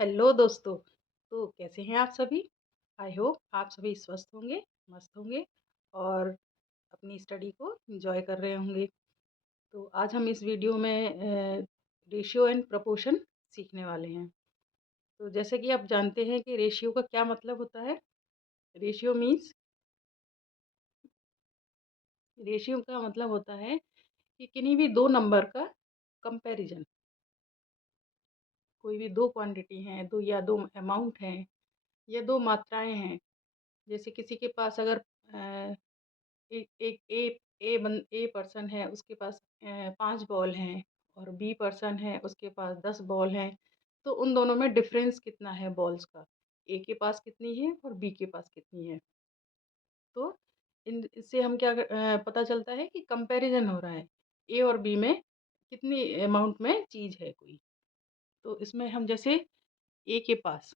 Hello दोस्तों। तो कैसे हैं आप सभी? आई होप आप सभी स्वस्थ होंगे, मस्त होंगे और अपनी स्टडी को एंजॉय कर रहे होंगे। तो आज हम इस वीडियो में रेशियो एंड प्रपोर्शन सीखने वाले हैं। तो जैसे कि आप जानते हैं कि रेशियो का क्या मतलब होता है। रेशियो मीन्स रेशियो का मतलब होता है कि किन्हीं भी दो नंबर का कंपैरिजन। कोई भी दो क्वांटिटी हैं, दो या दो अमाउंट हैं या दो मात्राएं हैं। जैसे किसी के पास अगर एक एक ए पर्सन है, उसके पास 5 बॉल हैं और बी पर्सन है, उसके पास 10 बॉल हैं। तो उन दोनों में डिफरेंस कितना है बॉल्स का? ए के पास कितनी है और बी के पास कितनी है? तो इन इससे हम पता चलता है कि कंपैरिजन हो रहा है, ए और बी में कितनी अमाउंट में चीज़ है कोई। तो इसमें हम जैसे ए के पास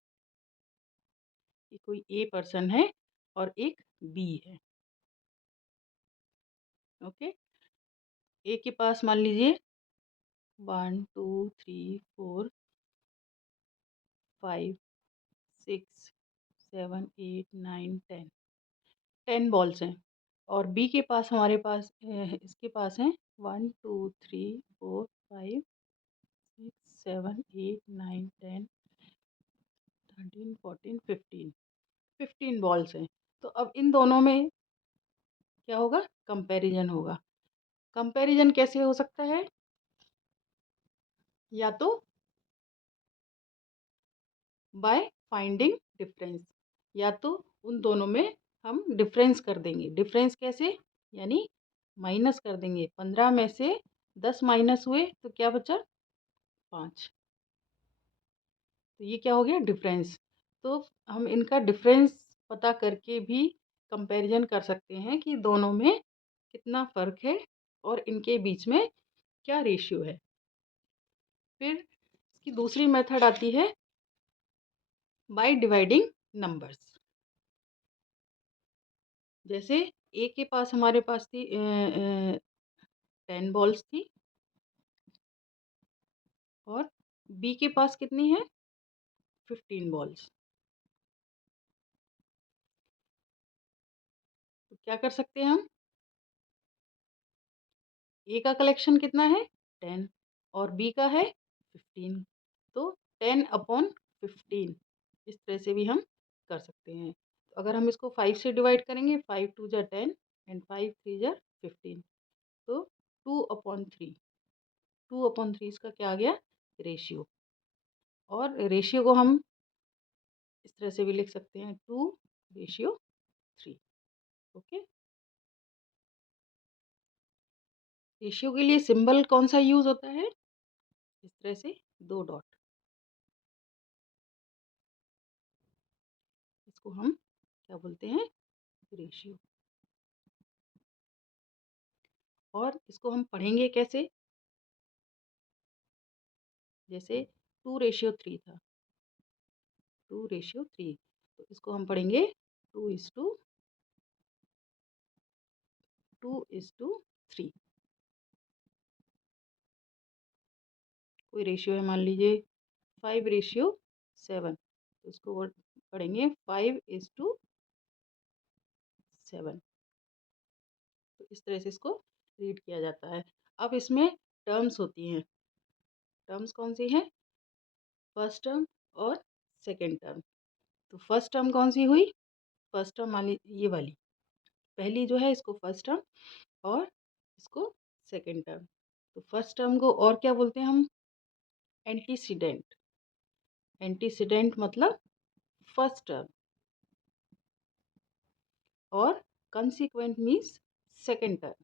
कि कोई ए पर्सन है और एक बी है। ओके, ए के पास मान लीजिए 1 2 3 4 5 6 7 8 9 10 10 बॉल्स हैं। और बी के पास हमारे पास इसके पास हैं 1 2 3 4 5 6 7 8 9 10 13 14 15 15 बॉल्स हैं। तो अब इन दोनों में क्या होगा? कंपैरिजन होगा। कंपैरिजन कैसे हो सकता है? या तो बाय फाइंडिंग डिफरेंस, या तो उन दोनों में हम डिफरेंस कर देंगे। डिफरेंस कैसे? यानी माइनस कर देंगे। 15 में से 10 माइनस हुए तो क्या बचा? 5। तो ये क्या हो गया? डिफरेंस। तो हम इनका डिफरेंस पता करके भी कंपैरिजन कर सकते हैं कि दोनों में कितना फ़र्क है और इनके बीच में क्या रेशियो है। फिर इसकी दूसरी मेथड आती है बाय डिवाइडिंग नंबर्स। जैसे ए के पास हमारे पास थी 10 बॉल्स थी और बी के पास कितनी है? 15 बॉल्स। तो क्या कर सकते हैं हम? ए का कलेक्शन कितना है? 10 और बी का है 15। तो 10 अपॉन 15 इस तरह से भी हम कर सकते हैं। तो अगर हम इसको 5 से डिवाइड करेंगे, 5 2 जा 10 एंड 5 3 जा 15। तो 2/3, 2/3 इसका क्या आ गया? रेशियो। और रेशियो को हम इस तरह से भी लिख सकते हैं 2/3। ओके। रेशियो के लिए सिंबल कौन सा यूज होता है? इस तरह से 2 डॉट। इसको हम क्या बोलते हैं? रेशियो। और इसको हम पढ़ेंगे कैसे? जैसे 2/3 था, 2/3। तो इसको हम पढ़ेंगे 2:3। कोई रेशियो है, मान लीजिए 5:7। तो इसको पढ़ेंगे 5:7। तो इस तरह से इसको रीड किया जाता है। अब इसमें टर्म्स होती हैं। टर्म्स कौन सी हैं? फर्स्ट टर्म और सेकेंड टर्म। तो फर्स्ट टर्म कौन सी हुई? फर्स्ट टर्म मान लीजिए ये वाली, पहली जो है इसको फर्स्ट टर्म और इसको सेकेंड टर्म। तो फर्स्ट टर्म को और क्या बोलते हैं हम? एंटीसीडेंट। एंटीसीडेंट मतलब फर्स्ट टर्म। और consequent means second term.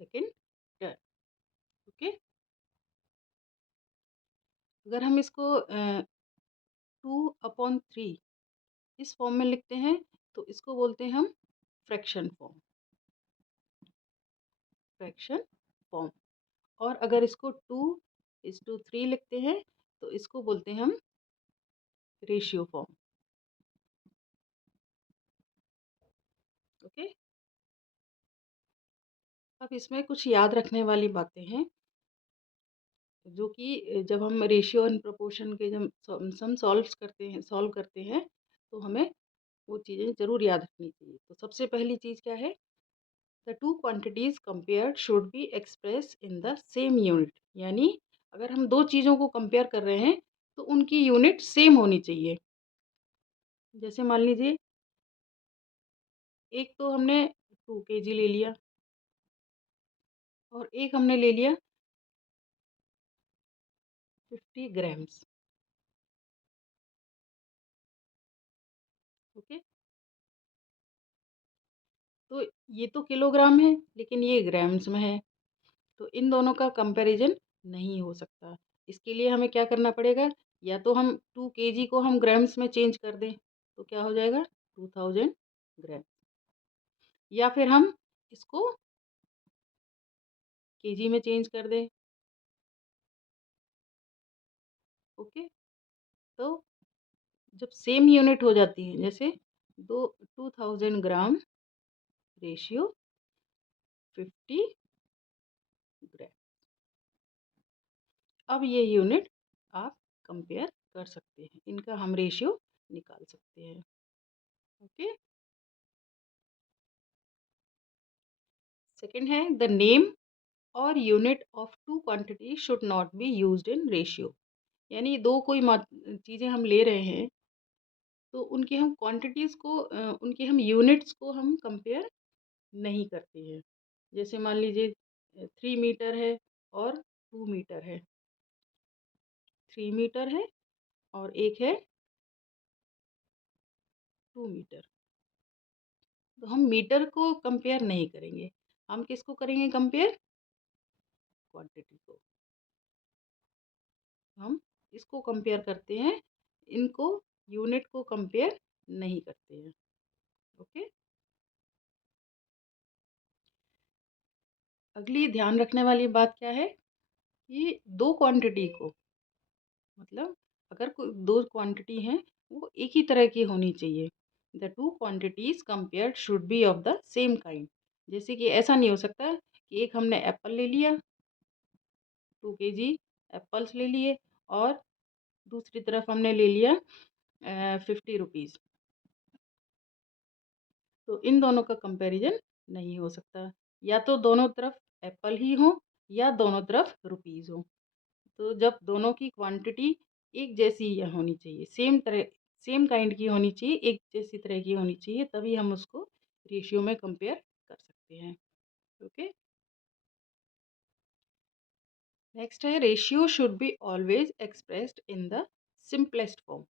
Second term. Okay. अगर हम इसको 2/3 इस फॉर्म में लिखते हैं तो इसको बोलते हैं हम फ्रैक्शन फॉर्म। Fraction form. और अगर इसको 2:3 लिखते हैं तो इसको बोलते हैं हम रेशियो फॉर्म। ओके। अब इसमें कुछ याद रखने वाली बातें हैं। जो कि जब हम रेशियो एंड प्रोपोर्शन के जब सम सॉल्व करते हैं तो हमें वो चीज़ें ज़रूर याद रखनी चाहिए। तो सबसे पहली चीज़ क्या है? The two quantities compared should be express in the same unit. यानी अगर हम दो चीज़ों को कंपेयर कर रहे हैं तो उनकी यूनिट सेम होनी चाहिए। जैसे मान लीजिए एक तो हमने 2 kg ले लिया और एक हमने ले लिया 50 ग्राम्स। ओके, तो ये तो किलोग्राम है लेकिन ये ग्राम्स में है, तो इन दोनों का कंपैरिजन नहीं हो सकता। इसके लिए हमें क्या करना पड़ेगा? या तो हम 2 kg को हम ग्राम्स में चेंज कर दें तो क्या हो जाएगा? 2000 ग्राम। या फिर हम इसको केजी में चेंज कर दें। ओके, तो जब सेम यूनिट हो जाती है, जैसे 2000 ग्राम रेशियो 50 ग्राम, अब ये यूनिट आप कंपेयर कर सकते हैं, इनका हम रेशियो निकाल सकते हैं। ओके, सेकंड है द नेम और unit of to quantity should not be used in ratio. यानी दो कोई चीज़ें हम ले रहे हैं तो उनकी हम क्वांटिटीज़ को उनकी हम यूनिट्स को हम कंपेयर नहीं करते हैं। जैसे मान लीजिए 3 मीटर है और 2 मीटर है, 3 मीटर है और एक है 2 मीटर। तो हम मीटर को कंपेयर नहीं करेंगे, हम किसको करेंगे कंपेयर? क्वांटिटी को। हम इसको कंपेयर करते हैं, इनको यूनिट को कंपेयर नहीं करते हैं। ओके, अगली ध्यान रखने वाली बात क्या है कि दो क्वांटिटी को, मतलब अगर कोई दो क्वांटिटी हैं वो एक ही तरह की होनी चाहिए। The two quantities compared should be of the same kind. जैसे कि ऐसा नहीं हो सकता कि एक हमने एप्पल ले लिया, 2 kg एप्पल्स ले लिए और दूसरी तरफ हमने ले लिया 50 रुपीज़, तो इन दोनों का कंपैरिजन नहीं हो सकता। या तो दोनों तरफ एप्पल ही हो या दोनों तरफ रुपीज़ हो। तो जब दोनों की क्वांटिटी एक जैसी होनी चाहिए, सेम काइंड की होनी चाहिए, एक जैसी तरह की होनी चाहिए, तभी हम उसको रेशियो में कंपेयर कर सकते हैं। ओके, नेक्स्ट है ratio should be always expressed in the simplest form.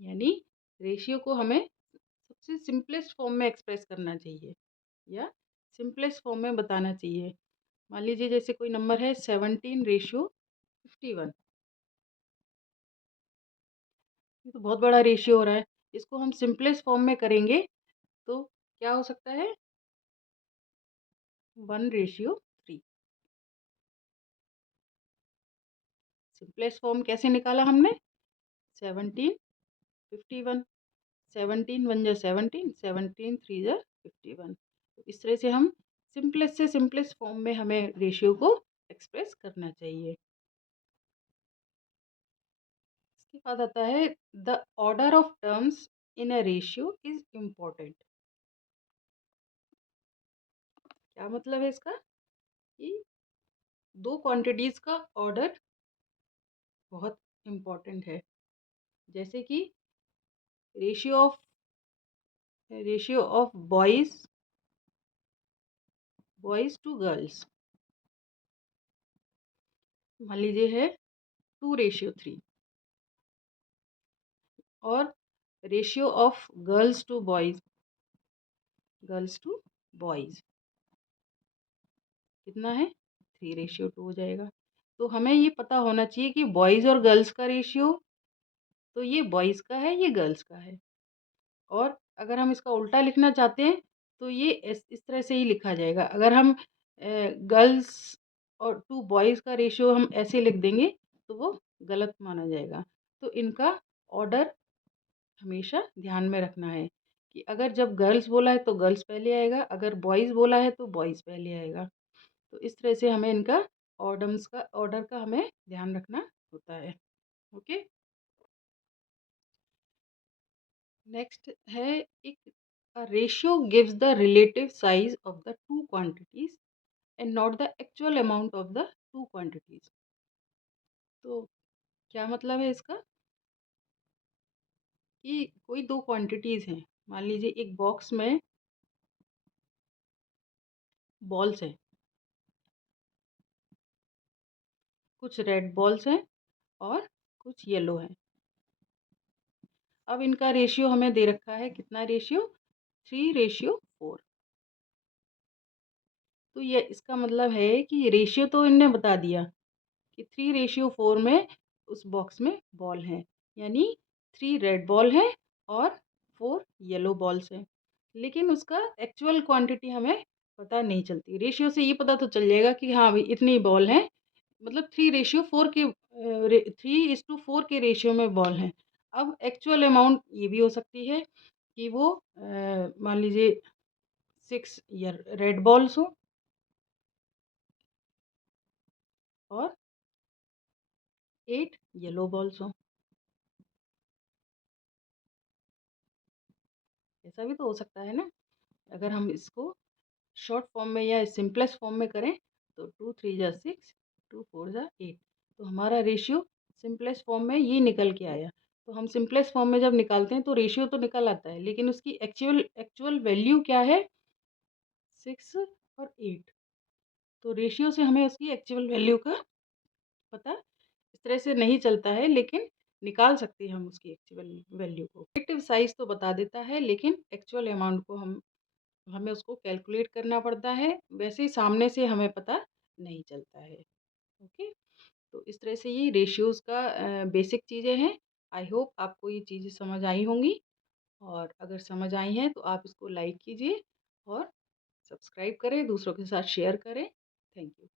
यानी रेशियो को हमें सबसे सिंपलेस्ट फॉर्म में एक्सप्रेस करना चाहिए या सिंपलेस्ट फॉर्म में बताना चाहिए। मान लीजिए जैसे कोई नंबर है 17:51, ये तो बहुत बड़ा रेशियो हो रहा है। इसको हम सिंपलेस्ट फॉर्म में करेंगे तो क्या हो सकता है? 1:3। सिंपलेस्ट फॉर्म कैसे निकाला हमने? 17:51, 17 1 जा 17, 17 3 जा 51। तो इस तरह से हम सिंपलेस्ट से सिंपलेस्ट फॉर्म में हमें रेशियो को एक्सप्रेस करना चाहिए। इसके बाद आता है the order of terms in a ratio is important. क्या मतलब है इसका? कि दो क्वांटिटीज का ऑर्डर बहुत इम्पोर्टेंट है। जैसे कि ratio of boys to girls, मान लीजिए है 2:3। और ratio of girls to boys कितना है? 3:2 हो जाएगा। तो हमें ये पता होना चाहिए कि बॉयज़ और गर्ल्स का रेशियो, तो ये बॉयज़ का है, ये गर्ल्स का है। और अगर हम इसका उल्टा लिखना चाहते हैं तो ये इस तरह से ही लिखा जाएगा। अगर हम गर्ल्स और टू बॉयज़ का रेशियो हम ऐसे लिख देंगे तो वो गलत माना जाएगा। तो इनका ऑर्डर हमेशा ध्यान में रखना है कि अगर जब गर्ल्स बोला है तो गर्ल्स पहले आएगा, अगर बॉयज़ बोला है तो बॉयज़ पहले आएगा। तो इस तरह से हमें इनका ऑर्डर का हमें ध्यान रखना होता है। ओके, नेक्स्ट है एक ratio gives the relative size of the two quantities and not the actual amount of the two quantities. तो क्या मतलब है इसका कि कोई दो क्वांटिटीज हैं, मान लीजिए एक बॉक्स में बॉल्स हैं, कुछ रेड बॉल्स हैं और कुछ येलो हैं। अब इनका रेशियो हमें दे रखा है, कितना रेशियो, 3:4। तो ये इसका मतलब है कि रेशियो तो इनने बता दिया कि 3:4 में उस बॉक्स में बॉल हैं, यानी 3 रेड बॉल हैं और 4 येलो बॉल्स हैं। लेकिन उसका एक्चुअल क्वांटिटी हमें पता नहीं चलती। रेशियो से ये पता तो चल जाएगा कि हाँ भाई इतनी बॉल हैं, मतलब 3:4 के 3:4 के रेशियो में बॉल हैं। अब एक्चुअल अमाउंट ये भी हो सकती है कि वो मान लीजिए 6 या रेड बॉल्स हो और 8 येलो बॉल्स हो। ऐसा भी तो हो सकता है ना। अगर हम इसको शॉर्ट फॉर्म में या सिंपलेस्ट फॉर्म में करें तो 2 3 जा 6, 2 4 जा 8, तो हमारा रेशियो सिंपलेस्ट फॉर्म में ये निकल के आया। तो हम सिंपलेस्ट फॉर्म में जब निकालते हैं तो रेशियो तो निकल आता है, लेकिन उसकी एक्चुअल एक्चुअल वैल्यू क्या है, 6 और 8। तो रेशियो से हमें उसकी एक्चुअल वैल्यू का पता इस तरह से नहीं चलता है, लेकिन निकाल सकते हैं हम उसकी एक्चुअल वैल्यू को। रिलेटिव साइज तो बता देता है, लेकिन एक्चुअल अमाउंट को हमें उसको कैलकुलेट करना पड़ता है, वैसे ही सामने से हमें पता नहीं चलता है। ओके, तो इस तरह से ये रेशियोज़ का बेसिक चीज़ें हैं। आई होप आपको ये चीज़ें समझ आई होंगी, और अगर समझ आई हैं तो आप इसको लाइक कीजिए और सब्सक्राइब करें, दूसरों के साथ शेयर करें। Thank you.